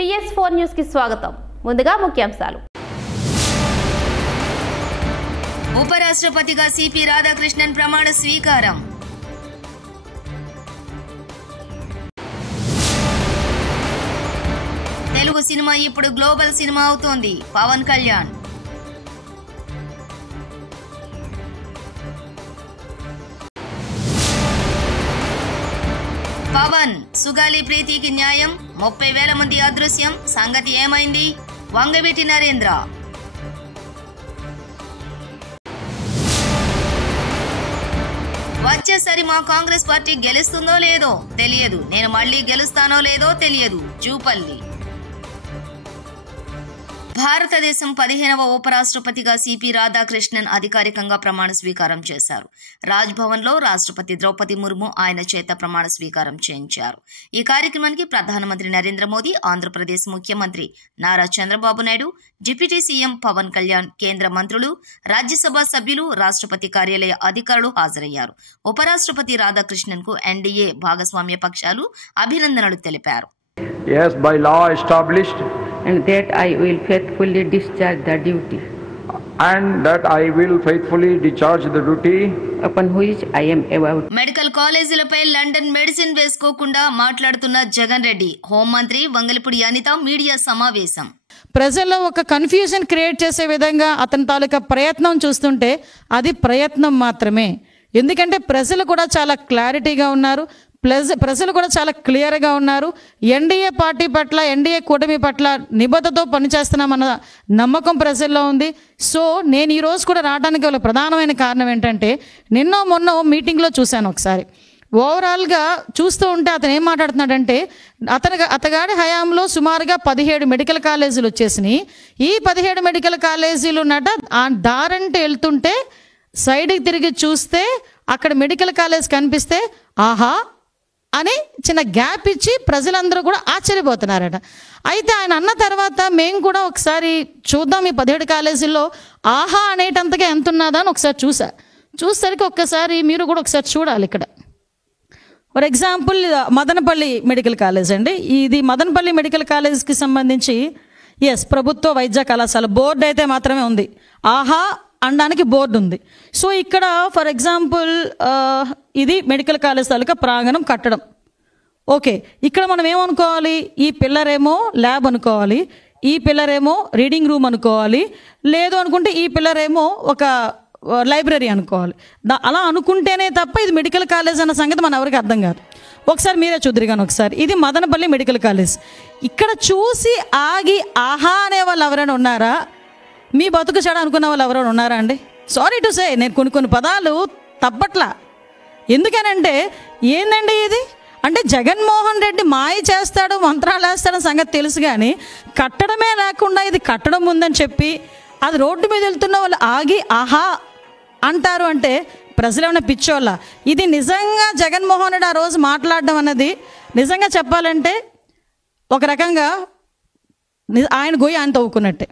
TS4 news కి స్వాగతం. ముందుగా ముఖ్యాంశాలు. ఉపరాష్ట్రపతిగా సిపి రాధాకృష్ణన్ ప్రమాణ స్వీకారం. తెలుగు సినిమా ఇప్పుడు గ్లోబల్ సినిమా అవుతోంది. పవన్ కళ్యాణ్. పవన్ సుగాలి ప్రీతికి న్యాయం, 30,000 మంది అదృశ్యం, సంగతి ఏమైంది? వంగవీటి నరేంద్ర. వచ్చేసరి మా కాంగ్రెస్ పార్టీ గెలుస్తుందో లేదో తెలియదు, నేను మళ్లీ గెలుస్తానో లేదో తెలియదు. జూపల్లి. భారతదేశం 15వ ఉపరాష్ట్రపతిగా సిపి రాధాకృష్ణన్ అధికారికంగా ప్రమాణ స్వీకారం చేశారు. రాజ్ భవన్ లో రాష్ట్రపతి ద్రౌపది ముర్ము ఆయన చేత ప్రమాణ స్వీకారం చేయించారు. ఈ కార్యక్రమానికి ప్రధానమంత్రి నరేంద్ర మోదీ, ఆంధ్రప్రదేశ్ ముఖ్యమంత్రి నారా చంద్రబాబు నాయుడు, డిప్యూటీ సీఎం పవన్ కళ్యాణ్, కేంద్ర మంత్రులు, రాజ్యసభ సభ్యులు, రాష్ట్రపతి కార్యాలయ అధికారులు హాజరయ్యారు. ఉపరాష్ట్రపతి రాధాకృష్ణన్ కు ఎన్డీఏ భాగస్వామ్య పక్షాలు అభినందనలు తెలిపారు. Yes, by law established. And that I will faithfully discharge the duty. And that I will faithfully discharge the duty. Upon which I am about. Medical కాలేజీలపై లండన్ మెడిసిన్ వేసుకోకుండా మాట్లాడుతున్న జగన్ రెడ్డి. హోంమంత్రి వంగలపూడి అనిత మీడియా సమావేశం. ప్రజల్లో ఒక కన్ఫ్యూజన్ క్రియేట్ చేసే విధంగా అతని తాలూకా ప్రయత్నం చూస్తుంటే అది ప్రయత్నం మాత్రమే. ఎందుకంటే ప్రజలు కూడా చాలా క్లారిటీగా ఉన్నారు, ప్రజలు కూడా చాలా క్లియర్గా ఉన్నారు. ఎన్డీఏ పార్టీ పట్ల, ఎన్డీఏ కూటమి పట్ల నిబద్ధతతో పనిచేస్తున్నామన్న నమ్మకం ప్రజల్లో ఉంది. సో నేను ఈరోజు కూడా రావడానికి గల ప్రధానమైన కారణం ఏంటంటే, మొన్న మీటింగ్లో చూశాను ఒకసారి. ఓవరాల్గా చూస్తూ ఉంటే అతను ఏం మాట్లాడుతున్నాడంటే, అతగాడి హయాంలో సుమారుగా 17 మెడికల్ కాలేజీలు వచ్చేసినాయి. ఈ 17 మెడికల్ కాలేజీలు ఆ దారంటే వెళ్తుంటే సైడ్కి తిరిగి చూస్తే అక్కడ మెడికల్ కాలేజ్ కనిపిస్తే ఆహా అని చిన్న గ్యాప్ ఇచ్చి ప్రజలందరూ కూడా ఆశ్చర్యపోతున్నారట. అయితే ఆయన అన్న తర్వాత మేము కూడా ఒకసారి చూద్దాం ఈ 17 కాలేజీల్లో ఆహా అనేటంతగా ఎంత ఉన్నదా అని ఒకసారి చూసేసరికి ఒక్కసారి మీరు కూడా ఒకసారి చూడాలి. ఇక్కడ for example Madanapalle medical college అండి. ఇది మదనపల్లి మెడికల్ కాలేజ్కి సంబంధించి ప్రభుత్వ వైద్య కళాశాల బోర్డు అయితే మాత్రమే ఉంది. ఆహా అనడానికి బోర్డు ఉంది. సో ఇక్కడ ఫర్ ఎగ్జాంపుల్ ఇది మెడికల్ కాలేజ్ తాలూకా ప్రాంగణం కట్టడం. ఓకే, ఇక్కడ మనం ఏమనుకోవాలి? ఈ పిల్లర్ ఏమో ల్యాబ్ అనుకోవాలి, ఈ పిల్లర్ ఏమో రీడింగ్ రూమ్ అనుకోవాలి, లేదు అనుకుంటే ఈ పిల్లర్ ఏమో ఒక లైబ్రరీ అనుకోవాలి. అలా అనుకుంటేనే తప్ప ఇది మెడికల్ కాలేజ్ అన్న సంగతి మన ఎవరికి అర్థం కాదు. ఒకసారి మీరే చూద్దరుగాను. ఒకసారి ఇది మదనపల్లి మెడికల్ కాలేజ్. ఇక్కడ చూసి ఆగి ఆహా అనే వాళ్ళు ఎవరైనా ఉన్నారా? మీ బతుకు చెడ అనుకున్న వాళ్ళు ఎవరైనా ఉన్నారా అండి? సారీ టు సే, నేను కొన్ని పదాలు తప్పట్లా. ఎందుకనంటే ఏందండి ఇది అంటే, జగన్మోహన్ రెడ్డి మాయ చేస్తాడు, మంత్రాలు వేస్తాడని సంగతి తెలుసు, కానీ కట్టడమే లేకుండా ఇది కట్టడం ఉందని చెప్పి అది రోడ్డు మీద వెళ్తున్న వాళ్ళు ఆగి ఆహా అంటారు అంటే ప్రజలు ఏమైనా పిచ్చోళ్ళ? ఇది నిజంగా జగన్మోహన్ రెడ్డి ఆ రోజు మాట్లాడడం అన్నది నిజంగా చెప్పాలంటే ఒక రకంగా ఆయన గొయ్యి ఆయన తవ్వుకున్నట్టే.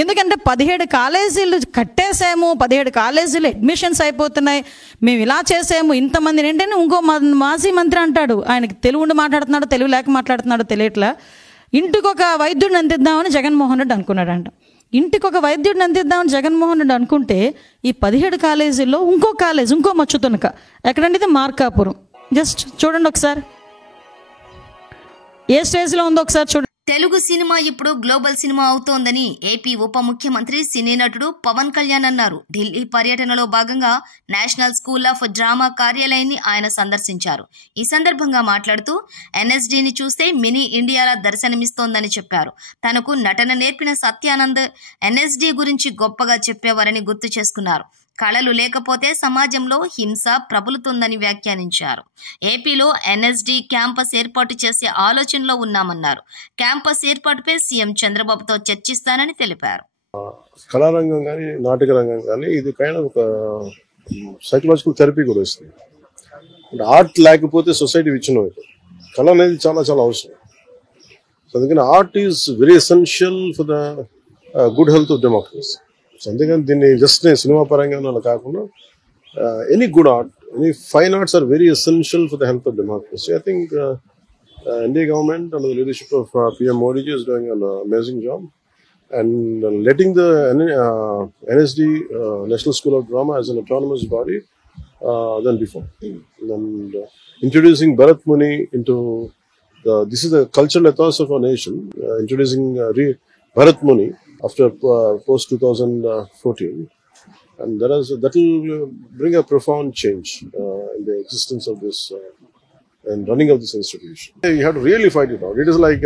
ఎందుకంటే 17 కాలేజీలు కట్టేసాము, 17 కాలేజీలు అడ్మిషన్స్ అయిపోతున్నాయి, మేము ఇలా చేసాము, ఇంతమందిని ఏంటంటే ఇంకో మాజీ మంత్రి అంటాడు, ఆయనకి తెలుగు ఉండి మాట్లాడుతున్నాడో తెలుగు లేక మాట్లాడుతున్నాడో తెలియట్లా, ఇంటికి ఒక వైద్యుడిని అందిద్దామని జగన్మోహన్ రెడ్డి అనుకున్నాడంట. ఇంటికి ఒక వైద్యుడిని అందిద్దామని జగన్మోహన్ రెడ్డి అనుకుంటే ఈ 17 కాలేజీల్లో ఇంకో కాలేజ్, ఇంకో మచ్చుతునక ఎక్కడంటే ఇది మార్కాపురం. జస్ట్ చూడండి ఒకసారి ఏ స్టేజ్లో ఉందో ఒకసారి చూడండి. తెలుగు సినిమా ఇప్పుడు గ్లోబల్ సినిమా అవుతోందని ఏపీ ఉప ముఖ్యమంత్రి సినీ నటుడు పవన్ కళ్యాణ్ అన్నారు. ఢిల్లీ పర్యటనలో భాగంగా నేషనల్ స్కూల్ ఆఫ్ డ్రామా కార్యాలయాన్ని ఆయన సందర్శించారు. ఈ సందర్భంగా మాట్లాడుతూ ఎన్ఎస్డీని చూస్తే మినీ ఇండియాలా దర్శనమిస్తోందని చెప్పారు. తనకు నటన నేర్పిన సత్యానంద్ ఎన్ఎస్డీ గురించి గొప్పగా చెప్పేవారని గుర్తు చేసుకున్నారు. కళలు లేకపోతే సమాజంలో హింస ప్రబలుతుందని వ్యాఖ్యానించారు. ఏపీలో ఎన్ఎస్డి క్యాంపస్ ఏర్పాటు చేసే ఆలోచనలో ఉన్నామన్నారు. క్యాంపస్ ఏర్పాటుపై సీఎం చంద్రబాబుతో చర్చిస్తానని తెలిపారు. కళారంగం కానీ నాటక రంగం కానీ ఇది కైండ్ ఒక సైకలాజికల్ థెరపీ కూడా వస్తుంది. ఆర్ట్ లేకపోతే సొసైటీ విచ్ఛిన్నం అవుతుంది. కళ అనేది చాలా చాలా అవసరం. అందుకని art is very essential for the good health of democracy. అందుకని దీన్ని జస్ట్ సినిమా పరంగా కాకుండా any good art, any fine arts are very essential for the health of democracy. I think India government under the leadership of PM Modi ji is doing an amazing job, and letting the NSD National School of Drama as an autonomous body than before, and introducing Bharat Muni into this is the cultural ethos of our nation. Introducing Bharat Muni after post 2014, and that will bring a profound change in the existence of this and running of this institution. You have to really fight it out. It is like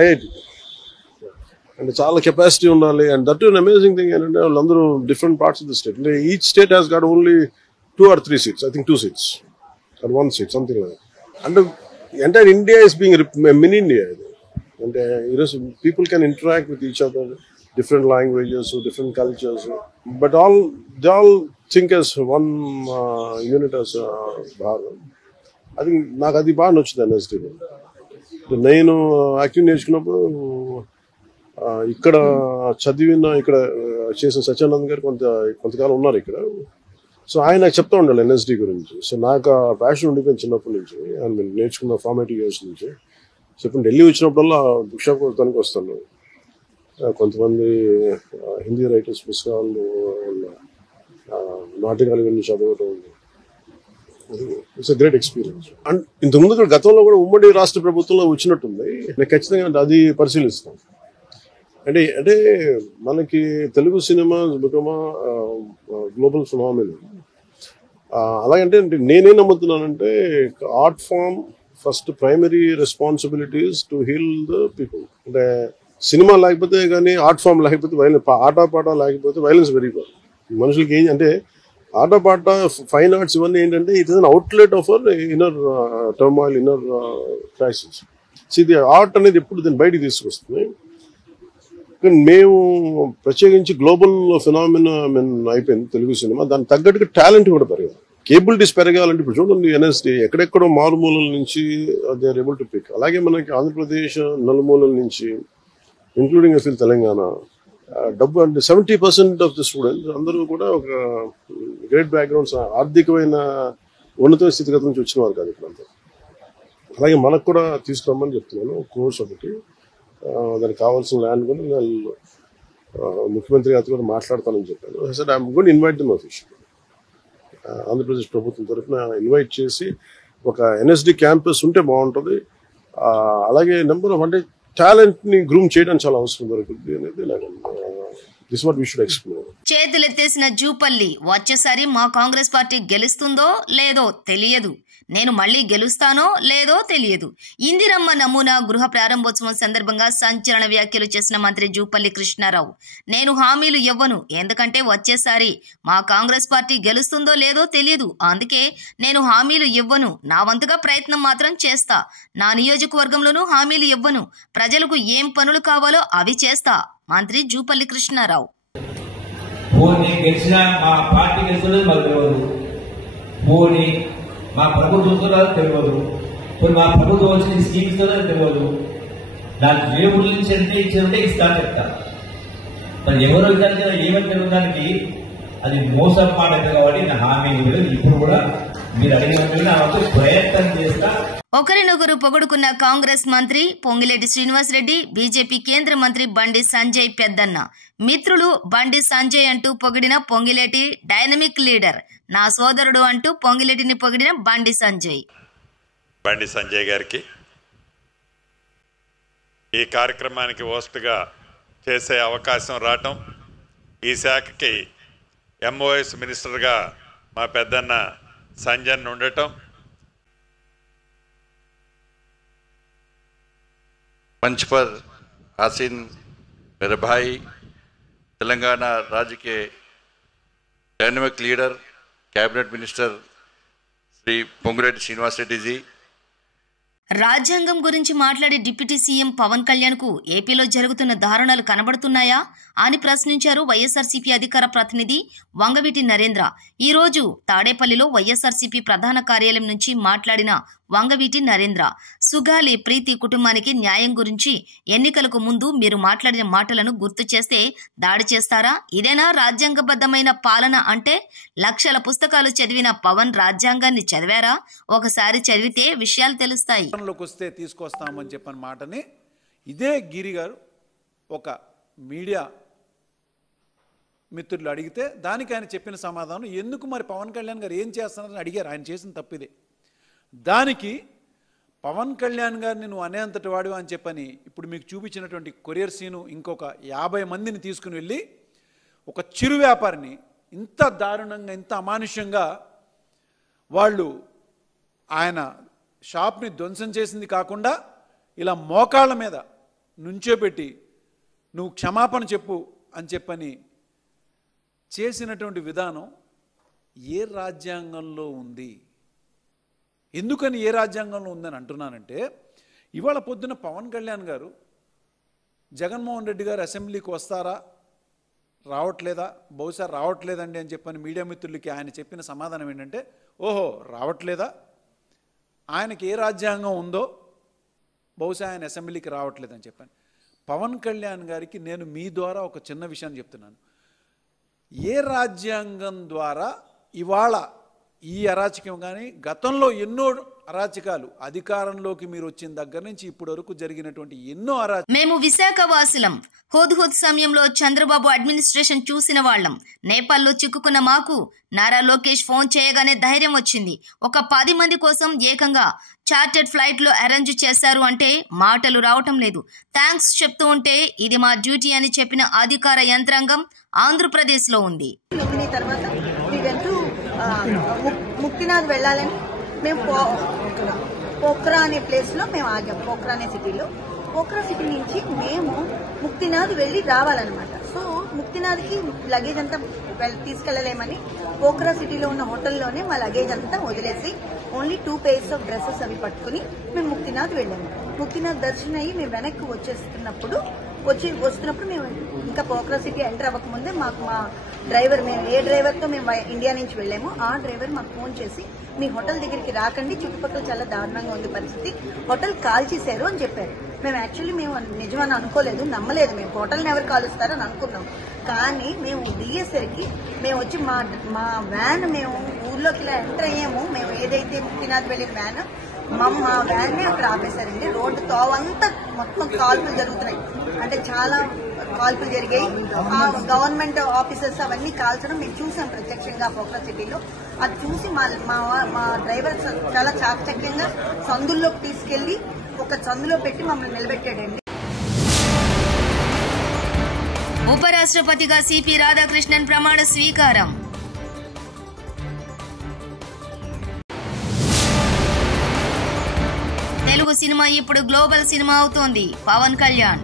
IIT. And చాలా capacity ఉండాలి, and that an amazing thing ఏంటంటే వాళ్ళందరూ different parts of the state. అంటే each state has got only 2 or 3 seats, I think 2 seats or 1 seat, something like that. And entire India is being mini India. And people can interact with each other, different languages, different cultures, but they all think as one unit as Bharat. I think నాకు అది బాగా నచ్చుతుంది NST. నేను acting నేర్చుకున్నప్పుడు ఇక్కడ చదివిన ఇక్కడ చేసిన సత్యానంద్ గారు కొంతకాలం ఉన్నారు ఇక్కడ. సో ఆయన నాకు చెప్తా ఉండాలి ఎన్ఎస్డి గురించి. సో నాకు ఆ ప్యాషన్ ఉండిపోయింది చిన్నప్పటి నుంచి, నేను నేర్చుకున్న ఫార్మేటివ్ ఇయర్స్ నుంచి. సో ఇప్పుడు ఢిల్లీ వచ్చినప్పుడల్లా బుక్ షాప్ కొడతానికి వస్తాను. కొంతమంది హిందీ రైటర్స్ పుస్తకాలు, నాటకాలు ఇవన్నీ చదవటం. It's a great experience. And ఇంతకుముందు కూడా గతంలో కూడా ఉమ్మడి రాష్ట్ర ప్రభుత్వంలో వచ్చినట్టుంది. నేను ఖచ్చితంగా అది పరిశీలిస్తాను. అంటే మనకి తెలుగు సినిమా గ్లోబల్ ఫినామినన్. అలాగంటే నేనేం నమ్ముతున్నానంటే art form first primary responsibilities to heal the people. అంటే సినిమా లేకపోతే కానీ, ఆర్ట్ ఫామ్ లేకపోతే వైలెన్స్, ఆటపాట లేకపోతే వైలెన్స్ పెరిగిపోతుంది మనుషులకి. ఏం అంటే ఆటపాట, ఫైన్ ఆర్ట్స్ ఇవన్నీ ఏంటంటే it is an outlet of our inner turmoil, inner crisis. ఇది ఆర్ట్ అనేది ఎప్పుడు దీన్ని బయటికి తీసుకొస్తుంది. మేము ప్రత్యేకించి గ్లోబల్ ఫినామినా అయిపోయింది తెలుగు సినిమా. దానికి తగ్గట్టుగా టాలెంట్ కూడా పెరగాలి, కేబిలిటీస్ పెరగాలంటే. ఇప్పుడు చూడండి ఎన్ఎస్డి ఎక్కడెక్కడో మారుమూలల నుంచి they are able to pick. అలాగే మనకి ఆంధ్రప్రదేశ్ నలుమూలల నుంచి, ఇంక్లూడింగ్ అసలు తెలంగాణ, డబ్బు అంటే 70% ఆఫ్ ద స్టూడెంట్స్ అందరూ కూడా ఒక గ్రేట్ బ్యాక్గ్రౌండ్స్, ఆర్థికమైన ఉన్నత స్థితిగతుల నుంచి వచ్చిన వారు కాదు ఇప్పుడంతా. అలాగే మనకు కూడా తీసుకురమ్మని చెప్తున్నాను కోర్స్ ఒకటి. దానికి కావాల్సిన ల్యాండ్ కూడా నేను ముఖ్యమంత్రి గారితో కూడా మాట్లాడతానని చెప్పాను. Sir I'm going to invite them official. Andhra Pradesh ప్రభుత్వం తరఫున ఇన్వైట్ చేసి ఒక ఎన్ఎస్డి క్యాంపస్ ఉంటే బాగుంటుంది. అలాగే నెంబర్ ఆఫ్ అంటే టాలెంట్ని గ్రూమ్ చేయడం చాలా అవసరం దొరుకుతుంది అనేది నాకు. This what we should explore. చేతులెత్తేసిన జూపల్లి వచ్చేసారి మా కాంగ్రెస్ పార్టీ గెలుస్తుందో లేదో తెలియదు, నేను మళ్లీ గెలుస్తానో లేదో తెలియదు. ఇందిరమ్మ నమూనా గృహ ప్రారంభోత్సవం సందర్భంగా సంచలన వ్యాఖ్యలు చేసిన మంత్రి జూపల్లి కృష్ణారావు, నేను హామీలు ఇవ్వను, ఎందుకంటే వచ్చేసారి మా కాంగ్రెస్ పార్టీ గెలుస్తుందో లేదో తెలియదు, అందుకే నేను హామీలు ఇవ్వను, నా వంతుగా ప్రయత్నం మాత్రం చేస్తా, నా నియోజకవర్గంలోనూ హామీలు ఇవ్వను, ప్రజలకు ఏం పనులు కావాలో అవి చేస్తా. మంత్రి జూపల్లి కృష్ణారావు. మా ప్రభుత్వం తెలియదు, మా ప్రభుత్వం వచ్చిన స్కీమ్స్ తెలియదు, నాకు ఏ ఊళ్ళ నుంచి అంటే ఇచ్చిందంటే ఇస్తా చెప్తా. మరి ఎవరో ఇచ్చారు కదా, ఏమని తెలియడానికి అది మోసం మాట కాబట్టి నా హామీ ఇప్పుడు కూడా మీరు అడిగినట్టు నా ప్రయత్నం చేస్తా. ఒకరినొకరు పొగుడుకున్న కాంగ్రెస్ మంత్రి పొంగిలేటి శ్రీనివాసరెడ్డి, బీజేపీ కేంద్ర మంత్రి బండి సంజయ్ పెద్దన్న. మిత్రులు బండి సంజయ్ అంటూ పొగిడిన పొంగిలేటి డైనమిక్ లీడర్, నా సోదరుడు అంటూ పొంగిలేటిని పొగిడిన బండి సంజయ్. బండి సంజయ్ గారికి ఈ కార్యక్రమానికి హోస్ట్గా చేసే అవకాశం రావటం, ఈ శాఖకి ఎంఓఎస్ మినిస్టర్గా మా పెద్దన్న సంజయ్ ఉండటం, मंच पर आसीन मेरे भाई तेलंगाना राज्य के dynamic leader cabinet minister Shri Ponguleti Srinivas Reddy ji, రాజ్యాంగం గురించి మాట్లాడే డిప్యూటీ సీఎం పవన్ కళ్యాణ్ కు ఏపీలో జరుగుతున్న దారుణాలు కనబడుతున్నాయా అని ప్రశ్నించారు వైఎస్ఆర్సీపీ అధికార ప్రతినిధి వంగవీటి నరేంద్ర. ఈ రోజు తాడేపల్లిలో వైఎస్ఆర్సీపీ ప్రధాన కార్యాలయం నుంచి మాట్లాడిన వంగవీటి నరేంద్ర, సుగాలి ప్రీతి కుటుంబానికి న్యాయం గురించి ఎన్నికలకు ముందు మీరు మాట్లాడిన మాటలను గుర్తు చేస్తే దాడి చేస్తారా? ఇదేనా రాజ్యాంగబద్ధమైన పాలన అంటే? లక్షల పుస్తకాలు చదివిన పవన్ రాజ్యాంగాన్ని చదివారా? ఒకసారి చదివితే విషయాలు తెలుస్తాయి. వస్తే తీసుకొస్తామని చెప్పిన మాటని ఇదే గిరి గారు ఒక మీడియా మిత్రులు అడిగితే దానికి ఆయన చెప్పిన సమాధానం, ఎందుకు మరి పవన్ కళ్యాణ్ గారు ఏం చేస్తున్నారని అడిగారు. ఆయన చేసిన తప్పిదే. దానికి పవన్ కళ్యాణ్ గారిని నువ్వు అనేంతటి వాడు అని చెప్పని ఇప్పుడు మీకు చూపించినటువంటి కొరియర్ సీను ఇంకొక 50 మందిని తీసుకుని వెళ్ళి ఒక చిరు వ్యాపారిని ఇంత దారుణంగా, ఇంత అమానుష్యంగా వాళ్ళు ఆయన షాప్ని ధ్వంసం చేసింది కాకుండా ఇలా మోకాళ్ళ మీద నుంచోబెట్టి నువ్వు క్షమాపణ చెప్పు అని చెప్పని చేసినటువంటి విధానం ఏ రాజ్యాంగంలో ఉంది? ఎందుకని ఏ రాజ్యాంగంలో ఉందని అంటున్నానంటే, ఇవాళ పొద్దున పవన్ కళ్యాణ్ గారు జగన్మోహన్ రెడ్డి గారు అసెంబ్లీకి వస్తారా, రావట్లేదా, బహుశా రావట్లేదండి అని చెప్పని మీడియా మిత్రులకి ఆయన చెప్పిన సమాధానం ఏంటంటే, ఓహో రావట్లేదా, ఆయనకి ఏ రాజ్యాంగం ఉందో బహుశా ఆయన అసెంబ్లీకి రావట్లేదని చెప్పాను. పవన్ కళ్యాణ్ గారికి నేను మీ ద్వారా ఒక చిన్న విషయాన్ని చెప్తున్నాను. ఏ రాజ్యాంగం ద్వారా ఇవాళ ఈ అరాచకం కానీ గతంలో ఎన్నో అరాచకాలు అధికారంలోకి మీరు వచ్చిన దగ్గర నుంచి ఇప్పటి వరకు జరిగినటువంటి ఎన్నో మేము విశాఖ వాసులం. హుద్హుద్ సమయంలో చంద్రబాబు అడ్మినిస్ట్రేషన్ చూసిన వాళ్ళం. నేపాల్లో చిక్కుకున్న మాకు నారా లోకేష్ ఫోన్ చేయగానే ధైర్యం వచ్చింది. ఒక 10 మంది కోసం ఏకంగా చార్టెడ్ ఫ్లైట్ లో అరేంజ్ చేశారు అంటే మాటలు రావటం లేదు. థ్యాంక్స్ చెప్తూ ఉంటే ఇది మా డ్యూటీ అని చెప్పిన అధికార యంత్రాంగం ఆంధ్రప్రదేశ్ లో ఉంది. ముక్తినాథ్ వెళ్ళాలని మేము పోఖ్రా అనే ప్లేస్లో మేము ఆగాం. పోఖ్రా అనే సిటీలో. పోఖ్రా సిటీ నుంచి మేము ముక్తినాథ్ వెళ్ళి రావాలన్నమాట. సో ముక్తినాథ్కి లగేజ్ అంతా తీసుకెళ్లలేమని పోఖ్రా సిటీలో ఉన్న హోటల్లోనే మా లగేజ్ అంతా వదిలేసి ఓన్లీ 2 pairs ఆఫ్ డ్రెస్సెస్ అవి పట్టుకుని మేము ముక్తినాథ్ వెళ్ళాము. ముక్తినాథ్ దర్శనం అయ్యి మేము వెనక్కి వస్తున్నప్పుడు మేము ఇంకా పోఖ్రా సిటీ ఎంటర్ అవ్వకముందే మాకు మా డ్రైవర్, మేము ఏ డ్రైవర్తో మేము ఇండియా నుంచి వెళ్ళామో ఆ డ్రైవర్ మాకు ఫోన్ చేసి మీ హోటల్ దగ్గరికి రాకండి, చుట్టుపక్కల చాలా దారుణంగా ఉంది పరిస్థితి, హోటల్ కాల్చేశారు అని చెప్పారు. మేము యాక్చువల్లీ నిజమని అనుకోలేదు, నమ్మలేదు. మేము హోటల్ని ఎవరు కాలుస్తారని అనుకున్నాం. కానీ మేము దిగేసరికి మేము వచ్చి మా వ్యాన్ మేము ఊర్లోకి ఇలా ఎంటర్ అయ్యాము. మేము ఏదైతే ముక్తినాథ్ వెళ్ళిన వ్యాన్ మా వ్యాన్ని అక్కడ ఆపేశారండి. రోడ్డు తోవంతా మొత్తం కాల్పులు జరుగుతున్నాయి. అంటే చాలా కాల్పులు జరిగాయి. ఆ గవర్నమెంట్ ఆఫీసర్స్ అవన్నీ కాల్చడం మేము చూసాం ప్రత్యక్షంగా పోఖ్రా సిటీలో. అది చూసి మా డ్రైవర్ చాలా చాకచక్యంగా సందుల్లోకి తీసుకెళ్లి ఒక సందులో పెట్టి మమ్మల్ని నిలబెట్టాడండి. ఉపరాష్ట్రపతిగా సిపి రాధాకృష్ణన్ ప్రమాణ స్వీకారం. తెలుగు సినిమా ఇప్పుడు గ్లోబల్ సినిమా అవుతోంది. పవన్ కళ్యాణ్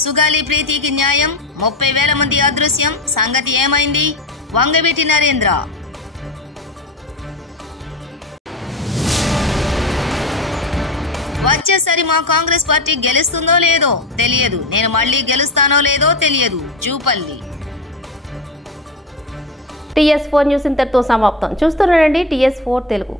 సుగాలి ప్రీతికి న్యాయం, 30,000 మంది అదృశ్యం, సంగతి ఏమైంది? వంగవీటి నరేంద్ర వచ్చేసరి మా కాంగ్రెస్ పార్టీ గెలుస్తుందో లేదో తెలియదు, నేను మళ్లీ గెలుస్తానో లేదో తెలియదు. జూపల్లి. TS4 న్యూస్ ఇంతటితో సమాప్తం. చూస్తున్నారండి TS4 తెలుగు.